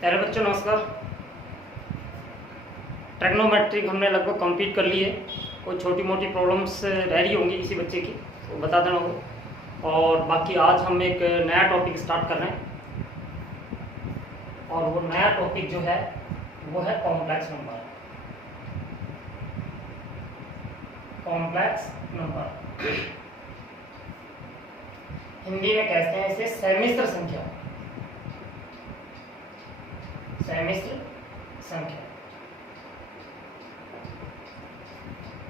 प्यारे बच्चों नमस्कार। ट्रिग्नोमेट्रिक हमने लगभग कंप्लीट कर ली है। कोई छोटी मोटी प्रॉब्लम्स रह रही होंगी किसी बच्चे की तो बता देना वो। और बाकी आज हम एक नया टॉपिक स्टार्ट कर रहे हैं और वो नया टॉपिक जो है वो है complex number. Complex number Hindi में कहते हैं इसे सहमिश्र संख्या। सहमिश्र संख्या।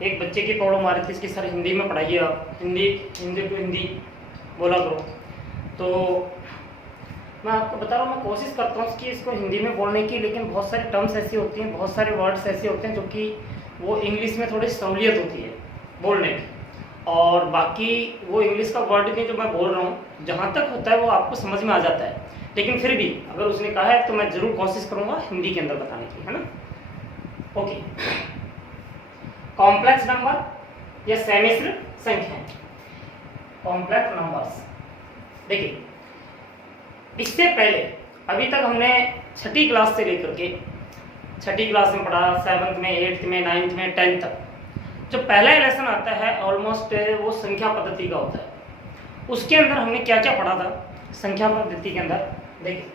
एक बच्चे की प्रॉब्लम आ रही थी इसकी, सर हिंदी में पढ़ाइए आप, हिंदी टू हिंदी बोला करो। तो मैं आपको बता रहा हूँ, मैं कोशिश करता हूँ कि इसको हिंदी में बोलने की, लेकिन बहुत सारे टर्म्स ऐसी होती हैं, बहुत सारे वर्ड्स ऐसे होते हैं जो कि वो इंग्लिश में थोड़ी सहूलियत होती है बोलने की, और बाकी वो इंग्लिश का वर्ड भी जो मैं बोल रहा हूँ जहाँ तक होता है वो आपको समझ में आ जाता है। लेकिन फिर भी अगर उसने कहा है तो मैं जरूर कोशिश करूँगा हिंदी के अंदर बताने की, है ना। ओके, कॉम्प्लेक्स नंबर या सहमिश्र संख्याएं। कॉम्प्लेक्स नंबर्स देखिए, इससे पहले अभी तक हमने छठी क्लास से लेकर के, छठी क्लास में पढ़ा, 7th में, 8th में, 9th में, 10th तक जो पहला लेसन आता है ऑलमोस्ट वो संख्या पद्धति का होता है। उसके अंदर हमने क्या क्या पढ़ा था संख्या पद्धति के अंदर। देखिए,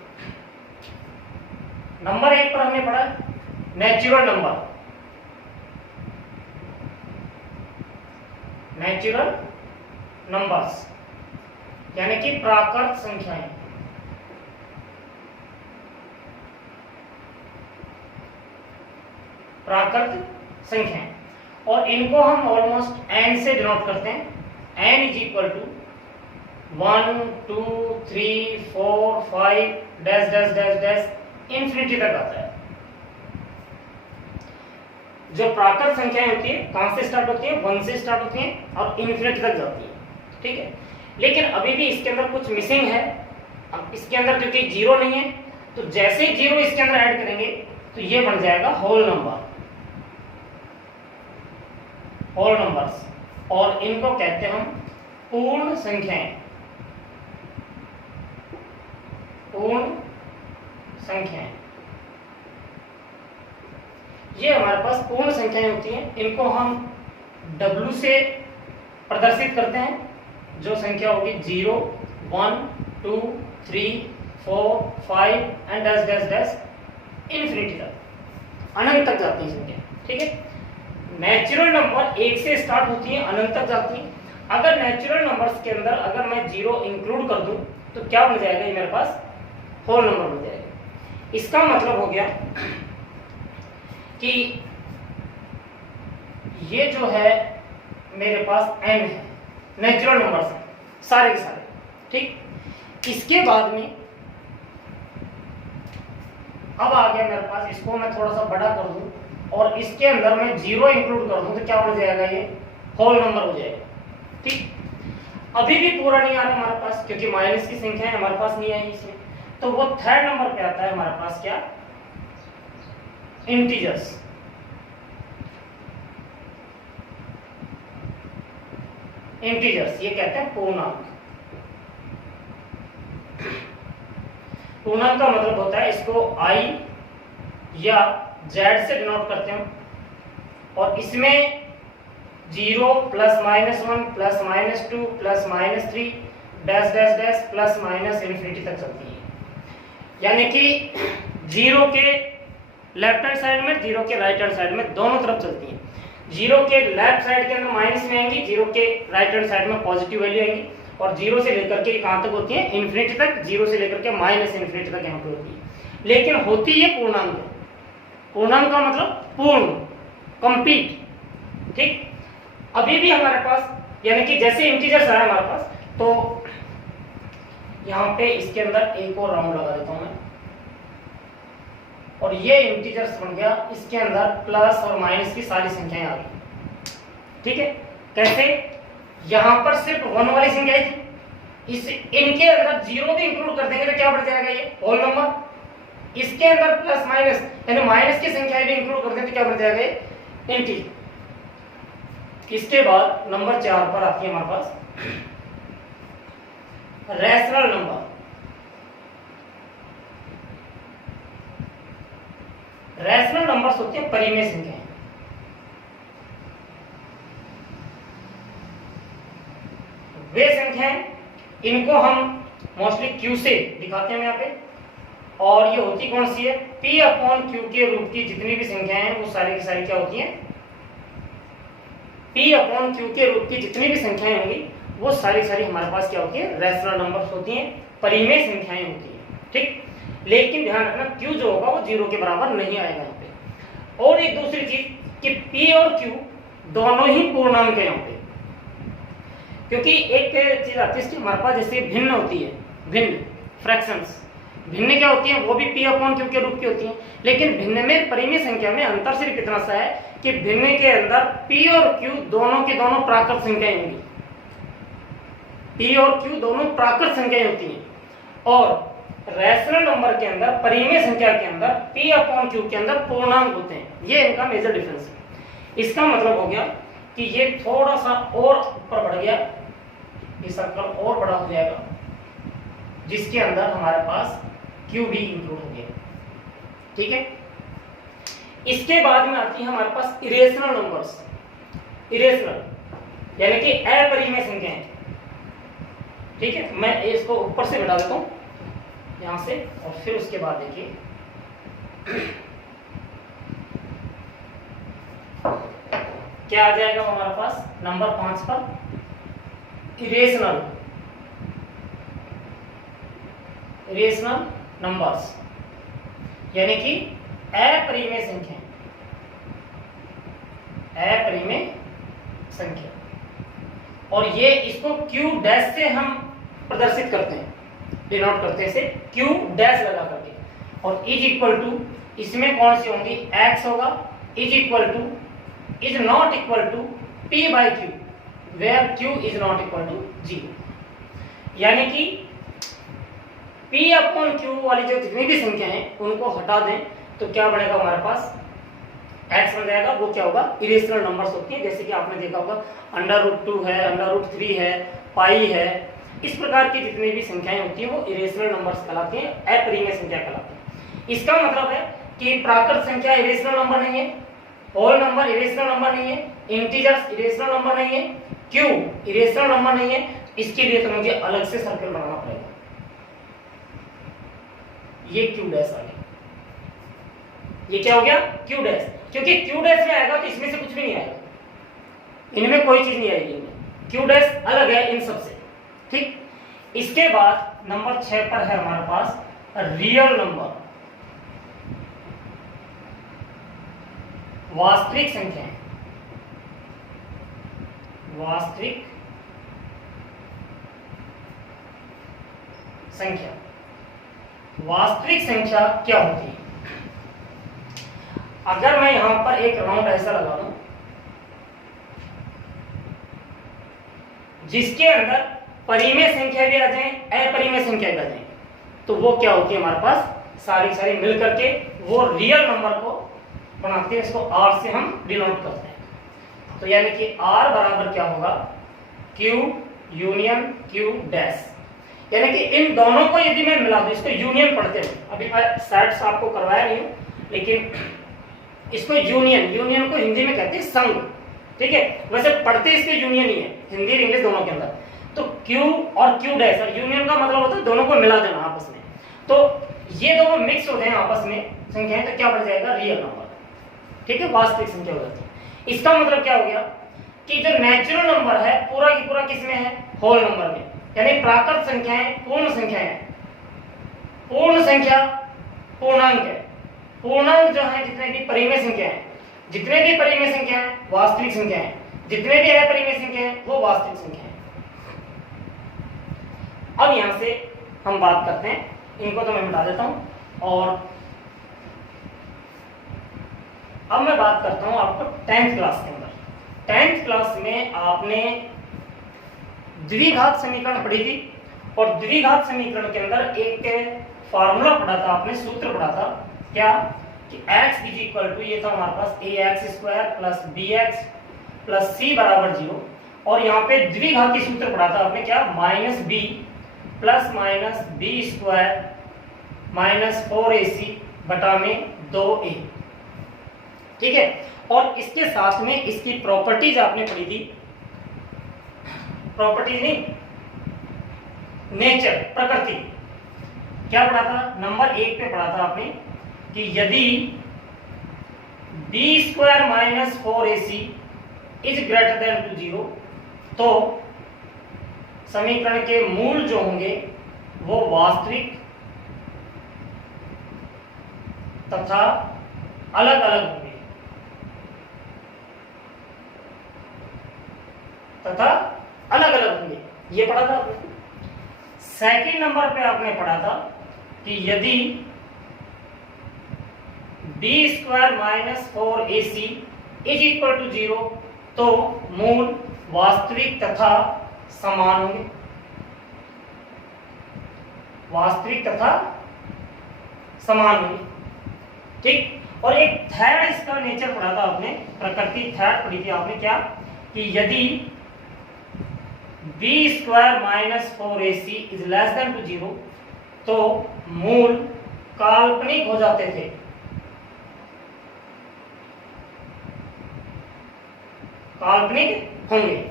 नंबर 1 पर हमने पढ़ा नेचुरल नंबर। नेचुरल नंबर्स यानी कि प्राकृत संख्याएं। प्राकृत संख्याएं, और इनको हम ऑलमोस्ट एन से डिनोट करते हैं। N is equal to 1 2 3 4 5 dash dash dash dash infinity तक आता है। जो प्राकृत संख्याएं होती है कहां से स्टार्ट होती है? 1 से स्टार्ट होती हैं और इंफिनिटी तक जाती है, ठीक है। लेकिन अभी भी इसके अंदर कुछ मिसिंग है। अब इसके अंदर क्योंकि जीरो नहीं है, तो जैसे ही जीरो इसके अंदर ऐड करेंगे तो ये बन जाएगा होल नंबर, होल नंबर्स, और इनको कहते हैं हम पूर्ण संख्याएं। पूर्ण संख्याएं ये हमारे पास पूर्ण संख्याएं होती हैं। इनको हम W से प्रदर्शित करते हैं। जो संख्या होगी 0 1 2 3 4 5 and dash dash dash infinity तक, अनंत तक जाती है संख्या, ठीक है। नेचुरल नंबर 1 से स्टार्ट होती है, अनंत तक जाती है। अगर नेचुरल नंबर्स के अंदर अगर मैं 0 इंक्लूड कर दूं तो क्या बन जाएगा? ये मेरे पास होल नंबर बन जाएगा। इसका मतलब हो गया कि ये जो है मेरे पास n है, नेचुरल नंबर्स हैं सारे के सारे, ठीक। इसके बाद में अब आ गया मेरे पास, इसको मैं थोड़ा सा बड़ा कर दूं और इसके अंदर मैं 0 इंक्लूड कर दूं तो क्या हो जाएगा? ये होल नंबर हो जाएगा, ठीक। अभी भी पूरा नहीं आ रहा हमारे पास क्योंकि माइनस की संख्या है हमारे पास नहीं आई इसमें, तो वो थर्ड नंबर पे आता है हमारे पास क्या? इंटीजर्स। इंटीजर्स ये कहते हैं पूर्णांक। पूर्णांक का मतलब होता है, इसको I या Z से डिनोट करते हैं, और इसमें 0 plus minus 1 plus minus 2 plus minus 3 dash dash dash plus minus infinity तक चलती है। यानी कि 0 के लेफ्ट हैंड साइड में, 0 के राइट हैंड साइड में, दोनों तरफ चलती हैं। 0 के लेफ्ट साइड के अंदर माइनस में आएंगी, 0 के राइट हैंड साइड में पॉजिटिव वैल्यू आएंगी, और 0 से लेकर के कहां तक होती है? इंफिनिटी तक। 0 से लेकर के माइनस इंफिनिटी तक यहाँ पे होती है, लेकिन होती ये पूर्णांक है। पूर्णांक का मतलब पूर्ण, कंप्लीट, ठीक। अभी भी हमारे पास यानी कि जैसे इंटीजर्स आया हमारे पास, तो यहाँ पे इसके अंदर एक और राउंड लगा देता हूं मैं, और ये इंटीजर्स बन गया। इसके अंदर प्लस और माइनस की सारी संख्याएं आ गई, ठीक है। कैसे? यहां पर सिर्फ 1 वाली संख्या थी, इस इनके अंदर 0 भी इंक्लूड कर देंगे तो क्या बढ़ जाएगा? ये होल नंबर। इसके अंदर प्लस माइनस यानी माइनस की संख्याएं भी इंक्लूड कर दें तो क्या बढ़ जाएगा? ये इंटीजर। इसके बाद नंबर 4 पर आती है हमारे पास रैशनल नंबर। होती हैं परिमेय संख्याएं। वे संख्याएं इनको हम मोस्टली क्यू से दिखाते हैं यहाँ पे, और ये होती कौन सी है, P अपॉन Q के रूप की जितनी भी संख्याएं हैं वो सारी की सारी क्या होती हैं, P अपॉन Q के रूप की जितनी भी संख्याएं होंगी वो सारी सारी हमारे पास क्या होती है, रैशनल नंबर्स होती हैं, परिमेय संख्याएं होती हैं। ठीक, लेकिन ध्यान रखना Q जो होगा वो 0 के बराबर नहीं आएगा यहाँ पे। और एक दूसरी चीज कि P और Q दोनों ही पूर्णांक है यहाँ पे, क्योंकि एक चीज आती है हमारे पास जैसे भिन्न होती है, भिन्न फ्रैक्शंस, भिन्न क्या होती है, वो भी P अपॉन Q के रूप की होती है, लेकिन भिन्न में परिमेय संख्या में अंतर सिर्फ इतना सा है कि भिन्न के अंदर P और Q दोनों की दोनों प्राकृत संख्याएं होंगी, P और Q दोनों प्राकृत संख्याएं होती हैं, और रैशनल नंबर के अंदर परिमेय संख्या के अंदर P अपॉन Q के अंदर पूर्णांक होते हैं। ये इनका मेजर डिफरेंस है। इसका मतलब हो गया कि ये थोड़ा सा और ऊपर बढ़ गया, ये सर्कल और बड़ा हो जाएगा, जिसके अंदर हमारे पास Q भी इंक्लूड हो गया। ठीक है, इसके बाद में आती है हमारे पास इरेशनल नंबर्स, इरेशनल यानी कि अपरिमेय संख्याएं। ठीक है, मैं इसको ऊपर से घटा देता हूं यहां से, और फिर उसके बाद देखिए क्या आ जाएगा हमारे पास नंबर 5 पर, इरेशनल नंबर्स यानी कि अपरिमेय संख्या, अपरिमेय संख्या, और ये इसको Q डैश से हम प्रदर्शित करते हैं, डिनोट करते हैं इसे Q डैश लगा करके, और इज इक्वल टू इसमें कौन सी होंगी, x होगा, is equal to is not equal to P by Q, where Q is not equal to 0। यानी कि P अपॉन Q वाली जो जितनी भी संख्या है उनको हटा दें तो क्या बनेगा हमारे पास, x बन जाएगा। वो क्या होगा, इरेशनल नंबर्स होती हैं, जैसे कि आपने देखा होगा √2 है, √3 है, पाई है, इस प्रकार की जितनी भी संख्याएं होती हैं वो इरेशनल नंबर्स कहलाती हैं, अपरिमेय संख्या कहलाती हैं। इसका मतलब है कि प्राकृत संख्या इरेशनल नंबर नहीं है, होल नंबर इरेशनल नंबर नहीं है, इंटीजर्स इरेशनल नंबर नहीं है, Q इरेशनल नंबर नहीं है। इसके लिए तो मुझे अलग से सर्कल बनाना पड़ेगा, ये Q डैश आ गया, ये क्या हो गया, Q डैश, क्योंकि Q डैश में आएगा तो इसमें से कुछ भी नहीं आएगा, इनमें कोई चीज नहीं आएगी, इनमें Q डैश अलग है इन सबसे। ठीक, इसके बाद नंबर 6 पर है हमारे पास रियल नंबर, वास्तविक संख्याएं, वास्तविक संख्या। वास्तविक संख्या क्या होती है, अगर मैं यहां पर एक राउंड ऐसा लगा दूं जिसके अंदर परिमेय संख्या भी आ जाए, अपरिमेय संख्या भी आ जाए, तो वो क्या होती है हमारे पास, सारी सारी मिल करके वो रियल नंबर को बनाते हैं, इसको R से हम डिनोट करते हैं। तो यानी कि R बराबर क्या होगा, Q यूनियन Q डैश, यानी कि इन दोनों को यदि मैं मिला दूं, इसको यूनियन पढ़ते हैं, अभी मैं सेट्स आपको करवाया नहीं हूं, लेकिन इसको यूनियन को हिंदी में कहते हैं संघ। ठीक है, वैसे पढ़ते इसके यूनियन ही है, हिंदी और इंग्लिश दोनों के अंदर। तो Q और Q डैश, और यूनियन का मतलब होता है दोनों को मिला देना आपस में, तो ये दोनों मिक्स हो जाए आपस में संख्याएं, तो क्या बन जाएगा, रियल नंबर। ठीक है, वास्तविक संख्या हो जाती है। इसका मतलब क्या हो गया कि जो नेचुरल नंबर है पूरा की पूरा किसमें है, होल नंबर में, यानी प्राकृत संख्याएं पूर्ण संख्याएं, पूर्ण संख्या पूर्णांक है, पूर्णांक जो है जितने भी परिमेय संख्या है, जितने भी परिमेय संख्या है वास्तविक संख्या है, जितने भी अपरिमेय संख्या है वो वास्तविक संख्या है। अब यहां से हम बात करते हैं, इनको तो मैं मिटा देता हूं, और अब मैं बात करता हूं आपको 10th क्लास के अंदर। 10th क्लास में आपने द्विघात समीकरण पढ़ी थी, और द्विघात समीकरण के अंदर एक फार्मूला पढ़ा था आपने, सूत्र पढ़ा था, क्या कि x इज इक्वल टू, ये था हमारे पास ax² plus bx plus c बराबर 0, और यहाँ पे द्विघाती सूत्र पढ़ा था आपने, क्या, -b plus minus b² minus 4ac बटा में 2a। ठीक है। और इसके साथ में इसकी प्रॉपर्टीज आपने पढ़ी थी, प्रॉपर्टीज नहीं, नेचर, प्रकृति। क्या पढ़ा था? नंबर 1 पे पढ़ा था आपने कि यदि b square minus 4ac is greater than to 0 तो समीकरण के मूल जो होंगे वो वास्तविक तथा अलग अलग होंगे, तथा अलग अलग होंगे, ये पढ़ा था आपने। सेकंड नंबर पे आपने पढ़ा था कि यदि b square minus 4ac is equal to 0 तो मूल वास्तविक तथा समान होंगे, वास्तविक तथा समान होंगे, ठीक। और एक थर्ड इसका नेचर पढ़ा था आपने, प्रकृति थर्ड पढ़ी थी आपने, क्या कि यदि b square minus 4ac is less than to 0 तो मूल काल्पनिक हो जाते थे, काल्पनिक होंगे।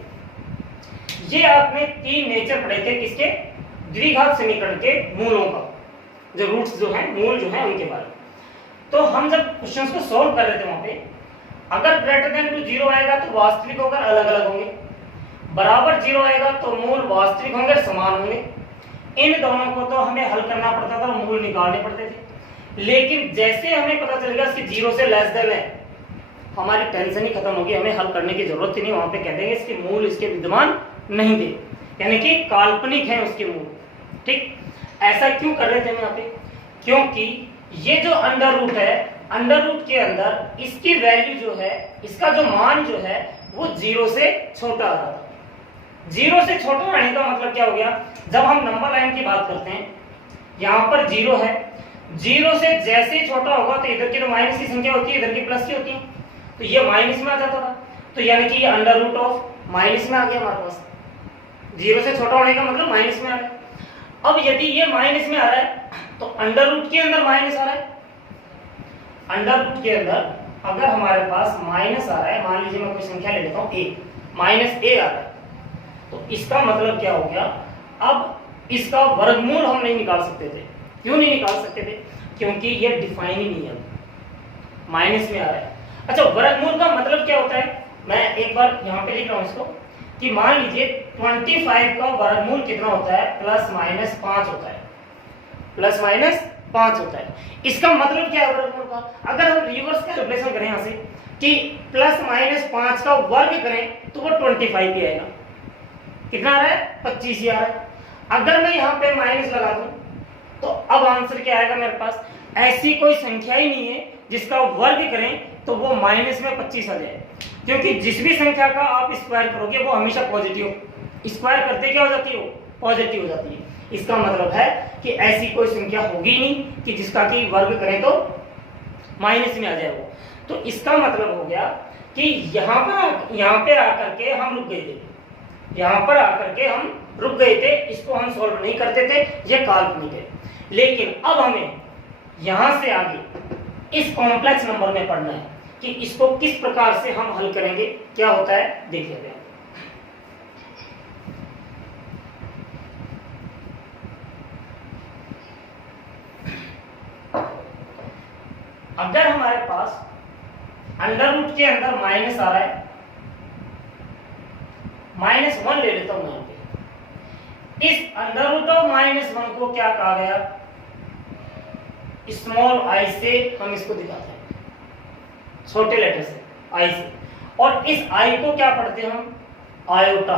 ये आपने 3 नेचर पढ़े थे किसके? द्विघात समीकरण के मूलों का, जो रूट्स जो हैं, मूल जो हैं उनके बारे में। तो हम जब क्वेश्चंस को सॉल्व कर रहे थे वहां पे, अगर ग्रेटर देन टू 0 आएगा तो वास्तविक होकर अलग अलग होंगे, बराबर 0 आएगा तो मूल वास्तविक होंगे, समान होंगे। इन दोनों को तो हमें हल करना पड़ता था, मूल निकालने पड़ते थे। लेकिन जैसे हमें पता चलेगा कि 0 से लेस देन है, हमारी टेंशन ही खत्म होगी, हमें हल करने की जरूरत ही नहीं। वहां पे कह देंगे इसके मूल इसके विद्यमान नहीं थे, यानी कि काल्पनिक है उसके मूल, ठीक। ऐसा क्यों कर रहे थे हम यहाँ पे? क्योंकि ये जो अंडर रूट है, अंडर रूट के अंदर इसकी वैल्यू जो है, इसका जो मान जो है वो 0 से छोटा आ रहा था। 0 से छोटा रहने का मतलब क्या हो गया? जब हम नंबर लाइन की बात करते हैं, यहाँ पर 0 है, 0 से जैसे ही छोटा होगा तो इधर की तो माइनस की संख्या होती है, इधर की प्लस की होती है, तो ये माइनस में आ जाता था। तो यानी कि ये अंडर रूट ऑफ माइनस में आ गया हमारे पास। 0 से छोटा होने का मतलब माइनस में आ रहा है। अब यदि ये माइनस में आ रहा है तो अंडर रूट के अंदर माइनस आ रहा है। अंडर रूट के अंदर अगर हमारे पास माइनस आ रहा है, मान लीजिए मैं कोई संख्या ले लेता हूं a, माइनस a आ रहा है, तो इसका मतलब क्या हो गया? अब इसका वर्गमूल हम नहीं निकाल सकते थे। क्यों नहीं निकाल सकते थे? क्योंकि ये डिफाइन ही नहीं है, माइनस में आ रहा है। अच्छा, वर्गमूल का मतलब क्या होता है? मैं एक बार यहाँ पे लिख रहा हूँ इसको कि मान लीजिए 25 का वर्गमूल कितना होता है? प्लस माइनस 5 होता है, प्लस माइनस 5 होता है। इसका मतलब क्या है वर्गमूल का? अगर हम रिवर्स कैलकुलेशन करें यहाँ से कि प्लस माइनस 5 का वर्ग करें तो वो 25 ही आएगा। कितना आ रहा है? 25 ही आ रहा है। अगर मैं यहाँ पे माइनस लगा दूं तो अब आंसर क्या आएगा मेरे पास? ऐसी कोई संख्या ही नहीं है जिसका वर्ग करें तो वो माइनस में 25 आ जाए, क्योंकि जिस भी संख्या का आप स्क्वायर करोगे वो हमेशा पॉजिटिव, स्क्वायर करते क्या हो जाती है? वो पॉजिटिव हो जाती है। इसका मतलब है कि ऐसी कोई संख्या होगी नहीं कि जिसका कि वर्ग करें तो माइनस में आ जाए वो। तो इसका मतलब हो गया कि यहाँ पे आकर के हम रुक गए थे, यहाँ पर आकर के हम रुक गए थे, इसको हम सॉल्व नहीं करते थे, ये काल्पनिक है। लेकिन अब हमें यहां से आगे इस कॉम्प्लेक्स नंबर में पढ़ना है कि इसको किस प्रकार से हम हल करेंगे, क्या होता है देखिए। अगर हमारे पास अंडर रूट के अंदर माइनस आ रहा है, -1 ले लेता हूं यहाँ पे। इस अंडर रूट ऑफ -1 को क्या कहा गया? स्मॉल आई से हम इसको दिखाते हैं, छोटे लेटर से, आई से। और इस आई को क्या पढ़ते हैं हम? आयोटा।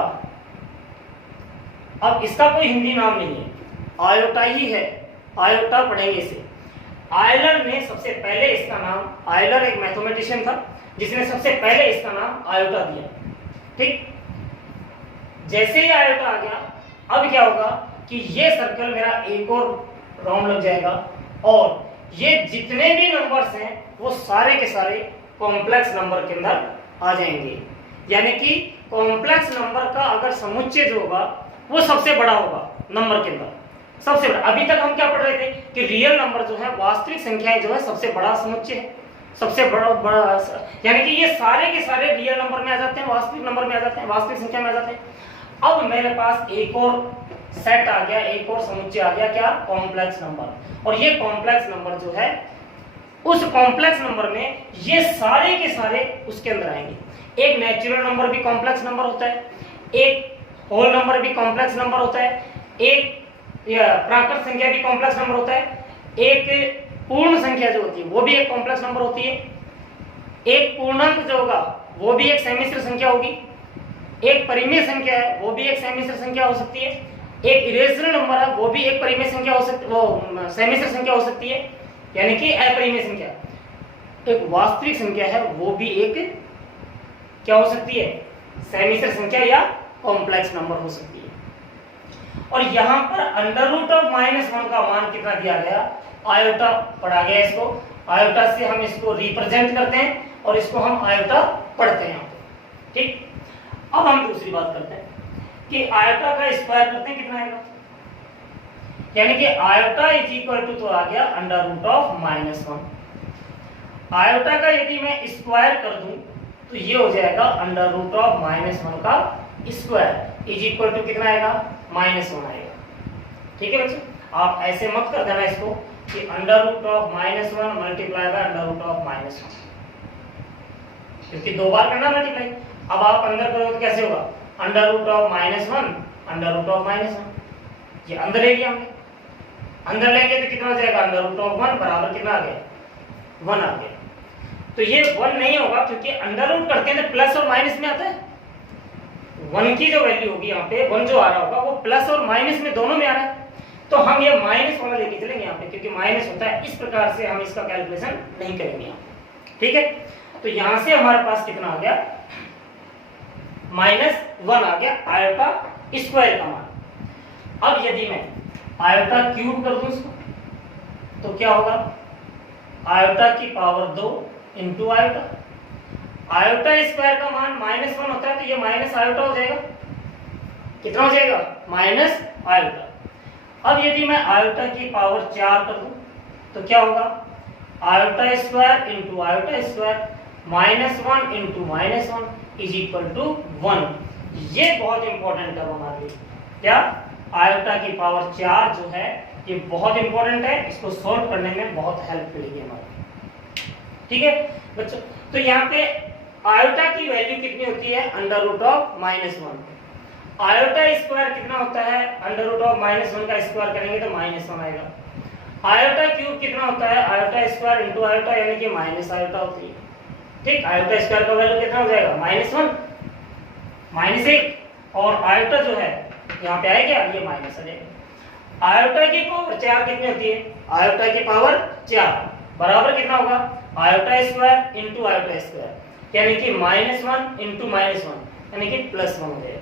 अब इसका कोई हिंदी नाम नहीं है, आयोटा ही है, आयोटा पढ़ेंगे इसे। आयलर ने सबसे पहले इसका नाम, आयलर एक मैथमेटिशियन था जिसने सबसे पहले इसका नाम आयोटा दिया, ठीक। जैसे ही आयोटा आ गया, अब क्या होगा कि ये सर्कल मेरा एक और राउंड लग जाएगा और ये जितने भी नंबर्स हैं वो सारे के सारे कॉम्प्लेक्स नंबर के अंदर आ जाएंगे। यानी कि कॉम्प्लेक्स नंबर का अगर समुच्चय जो होगा वो सबसे बड़ा होगा नंबर के अंदर, सबसे बड़ा। अभी तक हम क्या पढ़ रहे थे कि रियल नंबर जो है, वास्तविक संख्याएं जो है सबसे बड़ा समुच्चय है, सबसे बड़ा यानी कि ये सारे के सारे रियल नंबर में आ जाते हैं, वास्तविक नंबर में आ जाते हैं, वास्तविक संख्या में आ जाते हैं। अब मेरे पास एक और सेट आ गया, एक और समुच्चय आ गया, क्या? Complex number. और ये कॉम्प्लेक्स नंबर जो है, उस कॉम्प्लेक्स नंबर में ये सारे के सारे उसके अंदर आएंगे। एक नेचुरल नंबर भी कॉम्प्लेक्स नंबर होता है, एक होल नंबर भी कॉम्प्लेक्स नंबर होता है, एक प्राकृत संख्या भी कॉम्प्लेक्स नंबर होता है, एक पूर्ण संख्या जो होती है वो भी एक कॉम्प्लेक्स नंबर होती है, एक पूर्णांक जो होगा वो भी एक सम्मिश्र संख्या होगी, एक परिमेय संख्या है वो भी एक सम्मिश्र संख्या हो सकती है, एक इरेशनल नंबर है वो भी एक परिमेय संख्या हो सकती, वो सम्मिश्र संख्या हो सकती है, यानी कि अपरिमेय संख्या। एक वास्तविक संख्या है वो भी एक क्या हो सकती है? सम्मिश्र संख्या या कॉम्प्लेक्स नंबर हो सकती है। और यहां पर अंडर रूट ऑफ -1 का मान कितना दिया गया? आयोटा पढ़ा गया। इसको आयोटा से हम इसको रिप्रेजेंट करते हैं और इसको हम आयोटा पढ़ते हैं। ठीक, अब हम दूसरी बात करते हैं कि आयोटा का स्क्वायर करते हैं, कितना आएगा? यानी कि आयोटा इज इक्वल टू तो आ गया अंडर रूट ऑफ -1। आयोटा का यदि मैं स्क्वायर कर दूं तो ये हो जाएगा अंडर रूट ऑफ -1 का स्क्वायर इज इक्वल टू कितना आएगा? -1 आएगा। ठीक है बच्चों, आप ऐसे मत कर देना इसको कि under root of -1 multiply by under root of -1, क्योंकि दो बार करना मल्टीप्लाई। अब आप अंदर करोगे तो कैसे होगा? Under root of -1 under root of -1, ये अंदर ले लिया हमने, अंदर लेंगे तो कितना हो जाएगा? अंडर रूट ऑफ 1 बराबर कितना आ गया? 1 आ गया। तो ये 1 नहीं होगा, क्योंकि अंडर रूट करते हैं तो प्लस और माइनस में आता है। 1 की जो वैल्यू होगी यहाँ पे 1 जो आ रहा होगा वो प्लस और माइनस में दोनों में आ रहा है, तो हम ये माइनस वाला लेके चलेंगे यहाँ पे, क्योंकि माइनस होता है। इस प्रकार से हम इसका कैलकुलेशन नहीं करेंगे यहाँ पे। ठीक है, तो यहाँ से हमारे पास कितना आ गया? -1 आ गया आयोटा स्क्वायर का मान। अब यदि मैं आयोटा क्यूब कर दूं इसको तो क्या होगा? आयोटा की power 2 into iota. Iota square का मान -1 होता है, तो ये माइनस आयोटा हो जाएगा। कितना हो जाएगा? Minus iota. अब यदि मैं आयोटा की पावर 4 कर दूं तो क्या होगा? Iota square into iota square -1 into -1 is equal to 1। ये बहुत इंपॉर्टेंट है हमारे लिए। क्या? आयोटा की पावर 4 जो है ये बहुत इंपॉर्टेंट है, इसको सॉल्व करने में बहुत हेल्प करेगी हमारी। ठीक है बच्चों, तो यहाँ पे आयोटा की वैल्यू कितनी होती है? Under root of -1। Iota square कितना होता है? अंडर रूट ऑफ -1 का स्क्वायर करेंगे तो -1 आएगा। आयोटा क्यूब कितना होता है? आयोटा स्क्वायर इंटू आयोटा यानी कि माइनस आयोटा होती है। ठीक, आयोटा स्क्वायर का वैल्यू कितना हो जाएगा? -1 -1, और आयोटा जो है यहाँ पे आएगा ये माइनस आ जाएगा। आयोटा की पावर 4 कितनी होती है? आयोटा की पावर 4 बराबर कितना होगा? Iota square into iota square, यानी कि -1 इंटू -1 यानी कि +1 हो जाएगा।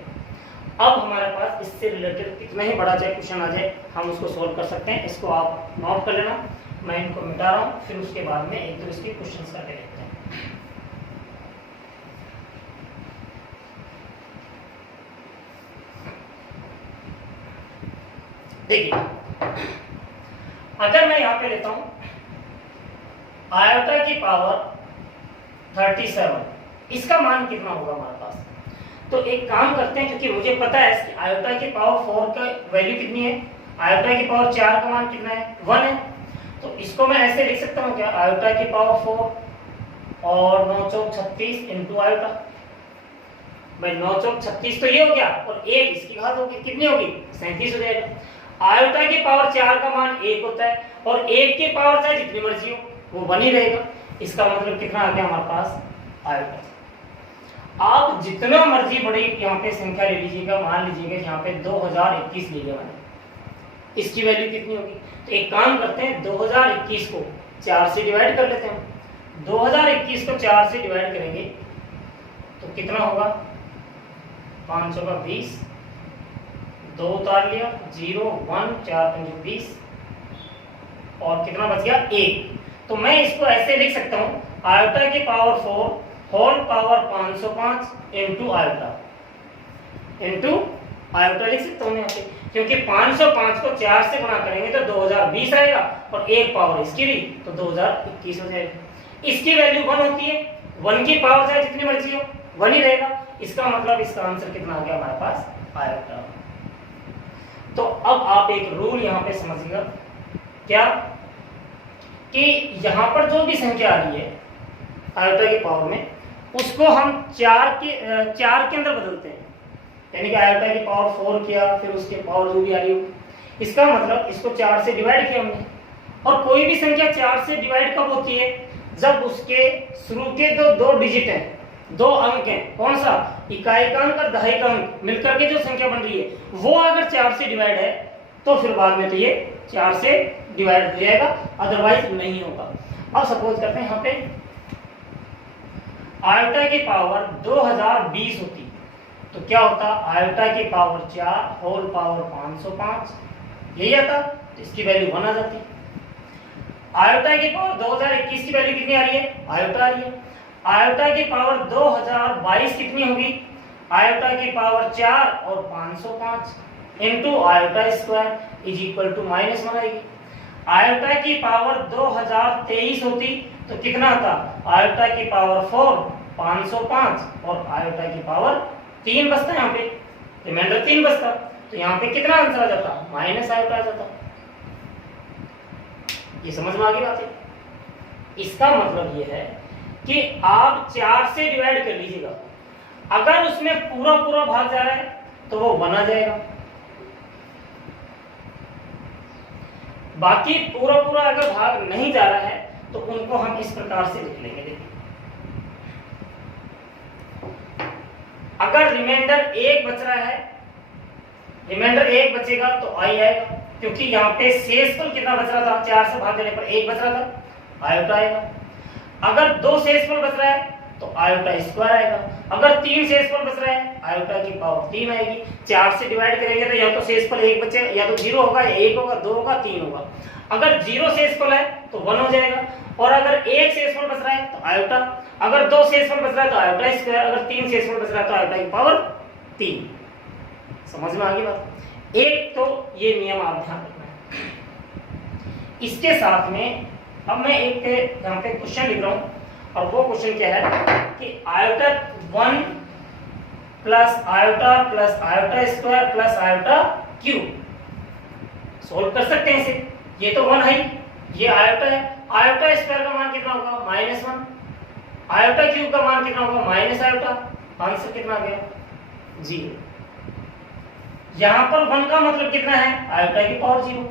अब हमारे पास इससे रिलेटेड कितना ही बड़ा चाहे क्वेश्चन आ जाए हम उसको सोल्व कर सकते हैं। इसको आप नोट कर लेना, मैं इनको मिटा रहा हूँ, फिर उसके बाद में एक दो इसके क्वेश्चंस करके देखते हैं। देखिए, अगर मैं यहाँ पे लेता हूँ आयोटा की पावर 37, इसका मान कितना होगा हमारे पास? तो एक काम करते हैं, क्योंकि मुझे पता है कि आयोटा की पावर 4 का वैल्यू कितनी है, आयोटा की पावर 4 का मान कितना है? 1 है। तो इसको मैं ऐसे लिख सकता हूँ क्या? आयोटा की पावर 4 और 9 चौक 36 इंटू आयोटा। भाई 9 चौक 36 तो ये हो गया, और 1 इसकी घात होगी, कितनी होगी? 37 हो जाएगा। आयोटा की पावर 4 का मान 1 होता है, और 1 की पावर चाहे जितनी मर्जी हो वो बनी रहेगा। इसका मतलब कितना आ गया हमारे पास? आयोटा। आप जितना मर्जी बड़ी यहाँ पे संख्या ले लीजिएगा, मान लीजिएगा यहाँ पे 2021 ले लिया मैंने, इसकी वैल्यू कितनी होगी? तो एक काम करते हैं, 2021 को 4 से डिवाइड कर लेते हैं। 2021 को 4 से डिवाइड करेंगे तो कितना होगा? 5 का 20, 2 उतार लिया, 0 1 4 5 20, और कितना बच गया? 1। तो मैं इसको ऐसे लिख सकता हूँ, आयोटा की power 4 whole power 505 into iota लिख सकता हूँ यहाँ पे, क्योंकि 505 को 4 से गुणा करेंगे तो 2020 आएगा, और 1 पावर इसकी भी तो 2021 हो जाएगा। इसकी वैल्यू 1 होती है, 1 की पावर चाहे जितनी मर्जी हो 1 ही रहेगा। इसका मतलब इसका आंसर कितना आ गया हमारे पास, आयोटा। तो अब आप एक रूल यहां पे समझिएगा, क्या कि यहां पर जो भी संख्या आ रही है आयोटा की पावर में, उसको हम 4 के अंदर बदलते हैं। यानी कि आयोटा की पावर 4 किया, फिर उसके पावर जो भी आ रही हो, इसका मतलब इसको 4 से डिवाइड किया हमने। और कोई भी संख्या 4 से डिवाइड कब होती है, जब उसके शुरू के दो डिजिट हैं, 2 अंक हैं, कौन सा, इकाई का अंक और दहाई का अंक मिलकर के जो संख्या बन रही है, वो अगर 4 से डिवाइड है तो फिर बाद में तो ये 4 से डिवाइड हो जाएगा, अदरवाइज नहीं होगा। अब सपोज करते हैं यहाँ पे आयोटा की पावर 2020 होती, तो क्या होता, आयोटा की पावर 4 होल पावर 505, यही आता, तो इसकी वैल्यू 1 आ जाती। आयोटा की पावर 2021 की वैल्यू कितनी आ रही है, आयोटा आ रही है। आयोटा की पावर 2022 कितनी होगी, आयोटा की पावर 4 और 505 into iota square is equal to -1 आएगी। आयोटा की पावर 2023 होती तो कितना आता, आयोटा की पावर 4 505 और आयोटा की पावर 3 बचता है, यहाँ पे रिमाइंडर 3 बचता, तो यहाँ पे कितना आंसर आ जाता, माइनस आयोटा आ जाता। ये समझ में आ गई बात है। इसका मतलब ये है कि आप 4 से डिवाइड कर लीजिएगा, अगर उसमें पूरा पूरा भाग जा रहा है तो वो 1 आ जाएगा, बाकी पूरा पूरा अगर भाग नहीं जा रहा है तो उनको हम इस प्रकार से लिख लेंगे। देखिए, अगर रिमाइंडर 1 बच रहा है, रिमाइंडर 1 बचेगा तो आई आएगा, क्योंकि यहाँ पे शेषफल कितना बच रहा था, 4 से भाग देने पर 1 बच रहा था, आयोटा आएगा। अगर 2 शेषफल बच रहा है तो आयोटा स्क्वायर आएगा। अगर 3 शेषफल बच रहा है, आयोटा की पावर 3 आएगी। 4 से डिवाइड करेंगे तो या तो शेषफल 1 बचेगा, या तो 0 होगा, या 1 होगा, 2 होगा, 3 होगा। अगर 0 शेषफल है तो 1 हो जाएगा, और अगर 1 शेषफल बच रहा है तो आयोटा, अगर 2 शेषफल बच रहा है तो आयोटा स्क्वायर, अगर 3 शेषफल बच रहा है तो आयोटा की पावर 3। समझ में आ गई बात। एक तो ये नियम आप ध्यान रखना है। इसके साथ में अब मैं एक यहाँ पे क्वेश्चन लिख रहा हूं, और वो क्वेश्चन क्या है कि iota 1 plus iota square plus iota cube solve कर सकते हैं इसे। ये तो 1 है, ये आयोटा है, आयोटा स्क्वायर का मान कितना होगा, -1, आयोटा क्यूब का मान कितना होगा, माइनस आयोटा। आंसर कितना आ गया, 0। यहां पर 1 का मतलब कितना है, आयोटा की पावर 0।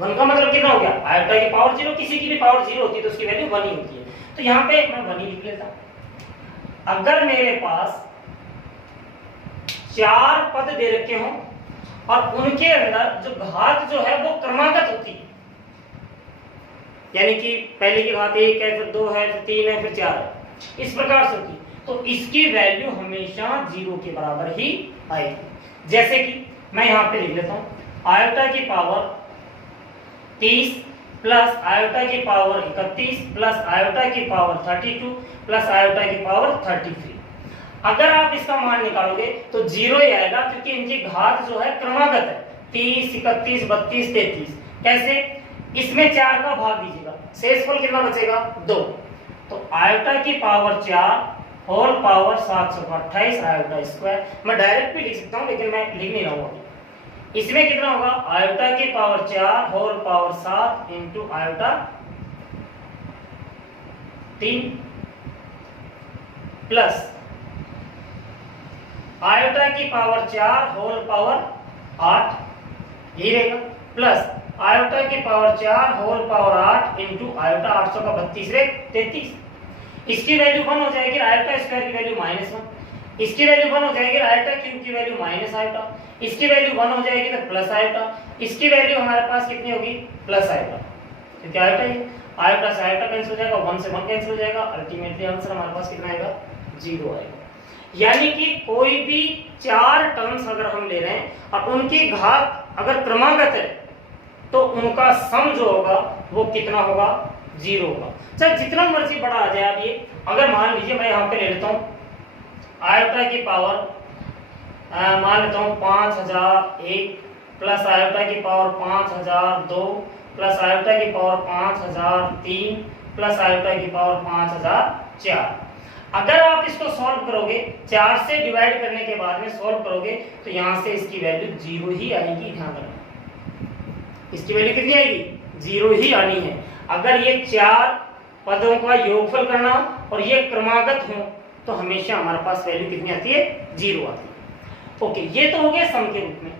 1 का मतलब कितना हो गया, आयोटा की पावर 0। किसी की भी पावर 0 होती है तो उसकी वैल्यू 1 ही होती है, तो यहाँ पे मैं 1 ही लिख लेता हूं। अगर मेरे पास 4 पद दे रखे हों और उनके अंदर जो घात जो है वो क्रमागत होती है, यानी कि पहले की घात 1 है, फिर 2 है, फिर 3 है, फिर 4 है, इस प्रकार से होती, तो इसकी वैल्यू हमेशा 0 के बराबर ही आएगी। जैसे कि मैं यहाँ पे लिख लेता हूं, आयोटा की पावर 30 प्लस आयोटा की पावर 31 प्लस आयोटा की पावर 32 प्लस आयोटा की पावर 33। अगर आप इसका मान निकालोगे तो 0 ही आएगा, क्योंकि इनकी घात जो है क्रमागत है, 30 31 32 33। कैसे, इसमें 4 का भाग दीजिएगा, शेषफल कितना बचेगा, 2। तो आयोटा की power 4 whole power 728 iota square. मैं डायरेक्ट भी लिख सकता हूं, लेकिन मैं लिख नहीं रहा हूं। इसमें कितना होगा, आयोटा की power 4 whole power 7 into iota 3 plus iota की पावर 4 होल पावर 8, यही रहेगा, प्लस आयोटा की power 4 whole power 8 into iota 800 का 32 रे 33। इसकी वैल्यू 1 हो जाएगी, आयोटा स्क्वायर की वैल्यू -1। इसकी वैल्यू 1 हो जाएगी, आयोटा क्यूब की वैल्यू माइनस आयोटा। इसकी वैल्यू 1 हो जाएगी तो प्लस आयोटा। इसकी वैल्यू हमारे पास कितनी होगी, प्लस आयोटा, क्योंकि आयोटा ही, आयोटा से आयोटा कैंसिल हो जाएगा, 1 से 1 कैंसिल हो जाएगा, अल्टीमेटली आंसर हमारे पास कितना आएगा, 0 आएगा। यानी कि कोई भी 4 टर्म्स अगर हम ले रहे हैं और उनकी घात अगर क्रमागत है तो उनका सम जो होगा वो कितना होगा, 0 होगा। चाहे जितना मर्जी बड़ा आ जाए। अब ये अगर मान लीजिए मैं यहाँ पे ले लेता हूँ आयोटा की पावर मान लेता हूँ 5001 प्लस आयोटा की पावर 5002 प्लस आयोटा की पावर 5003 प्लस आयोटा की पावर 5004। अगर आप इसको सॉल्व करोगे, 4 से डिवाइड करने के बाद में सॉल्व करोगे तो यहां से इसकी वैल्यू 0 ही आएगी। ध्यान रखना, इसकी वैल्यू कितनी आएगी? 0 ही आनी है। अगर ये 4 पदों का योगफल करना और ये क्रमागत हो तो हमेशा हमारे पास वैल्यू कितनी आती है? 0 आती है। ओके, ये तो हो गया सम के रूप में।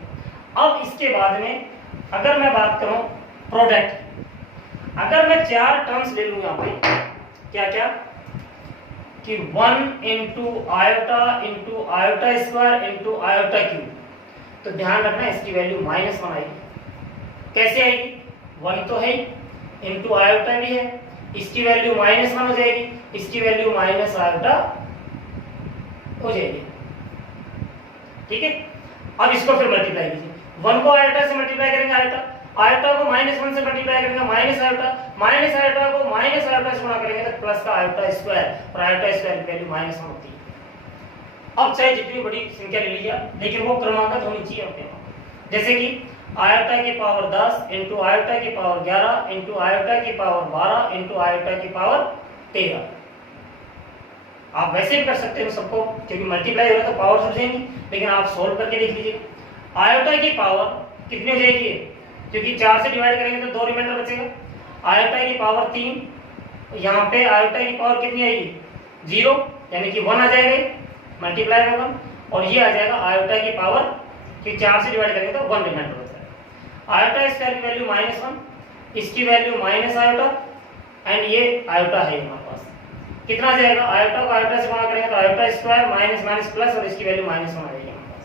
अब इसके बाद में अगर मैं बात करूं प्रोडक्ट, अगर मैं 4 टर्म्स ले लूं यहाँ पे, क्या क्या कि 1 into iota square into iota cube, तो ध्यान रखना इसकी वैल्यू -1 आएगी। कैसे आएगी? 1 तो है, इंटू आयोटा भी है, इसकी वैल्यू -1 हो जाएगी, इसकी वैल्यू माइनस आयोटा हो जाएगी। ठीक है, अब इसको फिर मल्टीप्लाई कीजिए। 1 को आयोटा से मल्टीप्लाई करेंगे, आयोटा को -1 से मल्टीप्लाई करेंगे, माइनस आयोटा को माइनस आयोटा से गुणा करेंगे तो प्लस का आयोटा स्क्वायर, और आयोटा स्क्वायर की वैल्यू -1 होती है। अब चाहे जितनी बड़ी संख्या ले लीजिए, लेकिन वो क्रमागत होनी चाहिए आपके पास। जैसे कि आयोटा की पावर 10 इंटू आयोटा की पावर 11 इंटू आयोटा की पावर 12 इंटू आयोटा की पावर 13। आप वैसे भी कर सकते हो सबको, क्योंकि मल्टीप्लाई हो रहा है तो पावर हो जाएंगी, लेकिन आप सोल्व करके देख लीजिए। आयोटा की पावर कितनी हो जाएगी? क्योंकि 4 से डिवाइड करेंगे तो 2 रिमाइंडर बचेगा। आयोटा की पावर 3, यहाँ पे आयोटा की पावर कितनी आएगी? 0, यानी कि 1 आ जाएगा, मल्टीप्लाई में 1, और ये आ जाएगा आयोटा की पावर, कि 4 से डिवाइड करेंगे तो 1 रिमाइंडर बचेगा। आयोटा स्क्वायर की वैल्यू -1, इसकी वैल्यू माइनस आयोटा, एंड ये आयोटा है हमारे पास। कितना आ जाएगा? आयोटा को आयोटा से गुणा करेंगे तो iota square minus minus plus, और इसकी वैल्यू -1 आ जाएगी हमारे पास।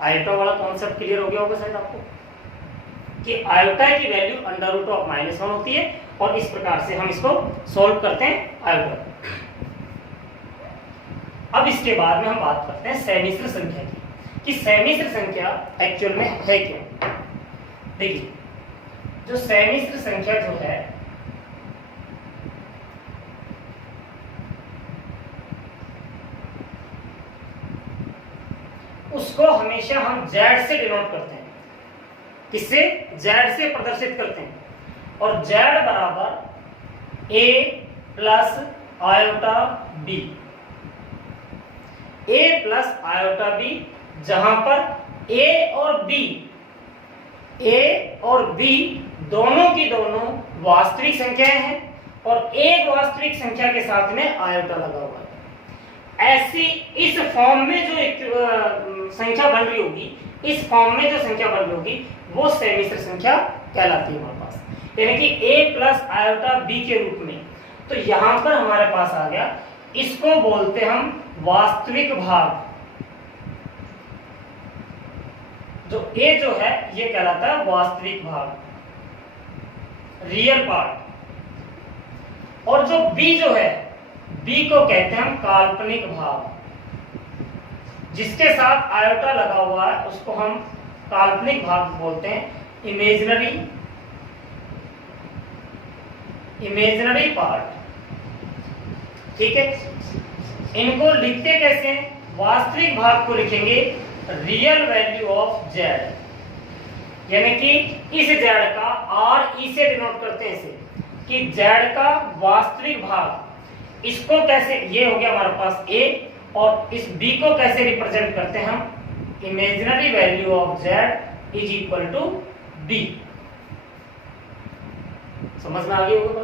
आयोटा वाला कॉन्सेप्ट क्लियर हो गया होगा शायद आपको, कि आयोटा की वैल्यू √-1 होती है, और इस प्रकार से हम इसको सॉल्व करते हैं आयोटा। अब इसके बाद में हम बात करते हैं समिश्र संख्या की, कि समिश्र संख्या एक्चुअल में है क्या। देखिए, जो समिश्र संख्या जो है उसको हमेशा हम Z से डिनोट करते हैं। किससे? Z से प्रदर्शित करते हैं, और Z बराबर A plus iota B, A plus iota B, जहां पर A और B दोनों की दोनों वास्तविक संख्याएं हैं, और एक वास्तविक संख्या के साथ में आयोटा लगा हुआ है। ऐसी इस फॉर्म में जो एक संख्या बन रही होगी, इस फॉर्म में जो संख्या बन रही होगी वो समिश्र संख्या कहलाती है हमारे पास, यानी कि A प्लस आयोटा B के रूप में। तो यहां पर हमारे पास आ गया, इसको बोलते हम वास्तविक भाग। जो A जो है ये कहलाता है वास्तविक भाग, रियल पार्ट, और जो B जो है, B को कहते हैं हम काल्पनिक भाग। जिसके साथ आयोटा लगा हुआ है उसको हम काल्पनिक भाग बोलते हैं, इमेजिनरी पार्ट। ठीक है, इनको लिखते कैसे हैं? वास्तविक भाग को लिखेंगे रियल वैल्यू ऑफ Z, यानी कि इस Z का RE से डिनोट करते हैं इसे, कि Z का वास्तविक भाग। इसको कैसे, ये हो गया हमारे पास A, और इस B को कैसे रिप्रेजेंट करते हैं हम? Imaginary value of Z is equal to B। समझ में आ गई होगा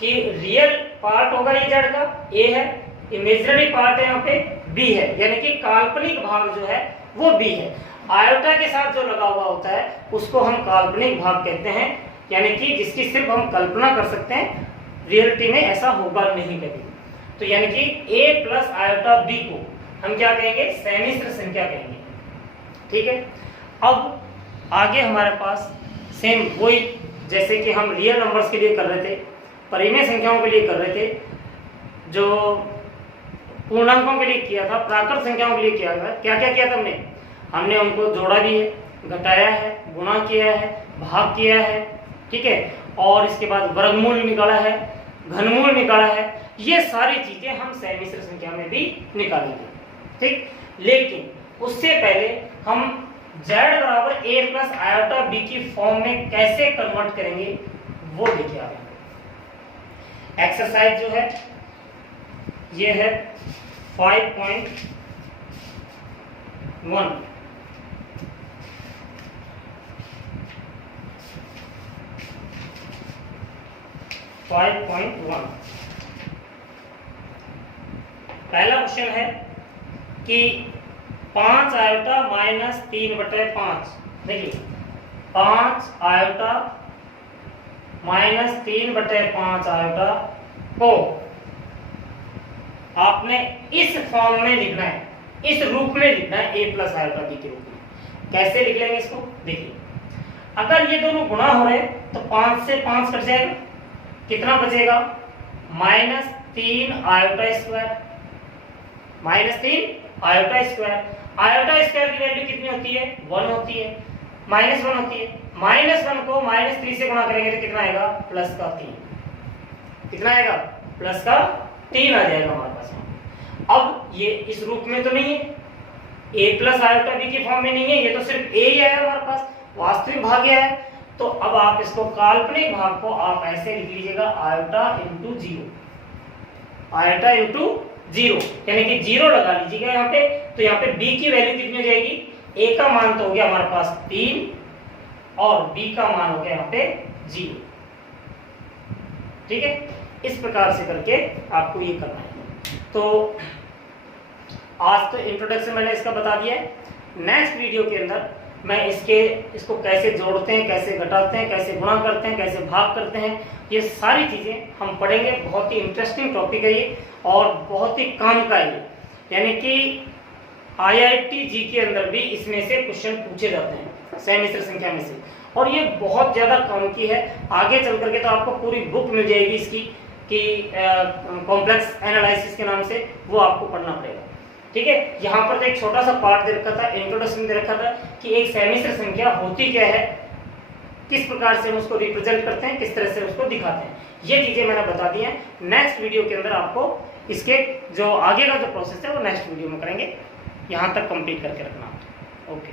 कि रियल पार्ट होगा ये Z का, A है, इमेजिनरी पार्ट है यहाँ पे B है, यानी कि काल्पनिक भाग जो है वो B है। आयोटा के साथ जो लगा हुआ होता है उसको हम काल्पनिक भाग कहते हैं, यानी कि जिसकी सिर्फ हम कल्पना कर सकते हैं, रियलिटी में ऐसा होगा नहीं कभी। तो यानी कि A प्लस आयोटा B को हम क्या कहेंगे? समिश्र संख्या कहेंगे। ठीक है, अब आगे हमारे पास सेम वही, जैसे कि हम रियल नंबर्स के लिए कर रहे थे, परिमेय संख्याओं के लिए कर रहे थे, जो पूर्णांकों के लिए किया था, प्राकृत संख्याओं के लिए किया था। क्या क्या किया था हमने उनको जोड़ा भी है, घटाया है, गुणा किया है, भाग किया है। ठीक है, और इसके बाद वर्गमूल निकाला है, घनमूल निकाला है। ये सारी चीजें हम समिश्र संख्या में भी निकालेंगे। ठीक, लेकिन उससे पहले हम Z बराबर A प्लस आयोटा B की फॉर्म में कैसे कन्वर्ट करेंगे वो देखिए आप। एक्सरसाइज जो है ये है 5.1। 5.1 पहला क्वेश्चन है कि 5 आयोटा माइनस 3/5। देखिए 5 आयोटा माइनस 3/5 आयोटा को आपने इस फॉर्म में लिखना है, इस रूप में लिखना है, a प्लस आयोटा b के रूप में। कैसे लिख लेंगे इसको? देखिए अगर ये दोनों गुणा हो रहे तो 5 से 5 कट जाएगा, कितना बचेगा? -3 iota square, -3 iota square. Iota square की वैल्यू कितनी होती है? 1 होती है, -1 होती है। -1 को -3 से गुणा करेंगे तो कितना आएगा? +3। कितना आएगा? +3 आ जाएगा हमारे पास। अब ये इस रूप में तो नहीं है, a प्लस आयोटा b के फॉर्म में नहीं है, ये तो सिर्फ a ही आया हमारे पास, वास्तविक भाग है। तो अब आप इसको काल्पनिक भाग को आप ऐसे लिख लीजिएगा, आयोटा इंटू 0, आयोटा इंटू 0, यानी कि 0 लगा लीजिएगा यहाँ पे। तो यहाँ पे b की वैल्यू कितनी हो जाएगी? a का मान तो हो गया हमारे पास 3 और b का मान हो गया यहाँ पे 0। ठीक है, इस प्रकार से करके आपको ये करना है। तो आज तो इंट्रोडक्शन मैंने इसका बता दिया है। नेक्स्ट वीडियो के अंदर मैं इसको कैसे जोड़ते हैं, कैसे घटाते हैं, कैसे गुणा करते हैं, कैसे भाग करते हैं, ये सारी चीजें हम पढ़ेंगे। बहुत ही इंटरेस्टिंग टॉपिक है ये और बहुत ही काम का है ये, यानी कि IIT जी के अंदर भी इसमें से क्वेश्चन पूछे जाते हैं सहमिश्र संख्या में से, और ये बहुत ज्यादा काम की है। आगे चल करके तो आपको पूरी बुक मिल जाएगी इसकी कि कॉम्प्लेक्स एनालिसिस के नाम से, वो आपको पढ़ना पड़ेगा। ठीक है, यहाँ पर तो एक छोटा सा पार्ट दे रखा था, इंट्रोडक्शन दे रखा था कि एक सहमिश्र संख्या होती क्या है, किस प्रकार से हम उसको रिप्रेजेंट करते हैं, किस तरह से उसको दिखाते हैं, ये चीजें मैंने बता दी हैं। नेक्स्ट वीडियो के अंदर आपको इसके जो आगे का जो प्रोसेस है वो नेक्स्ट वीडियो में करेंगे। यहाँ तक कंप्लीट करके रखना। ओके।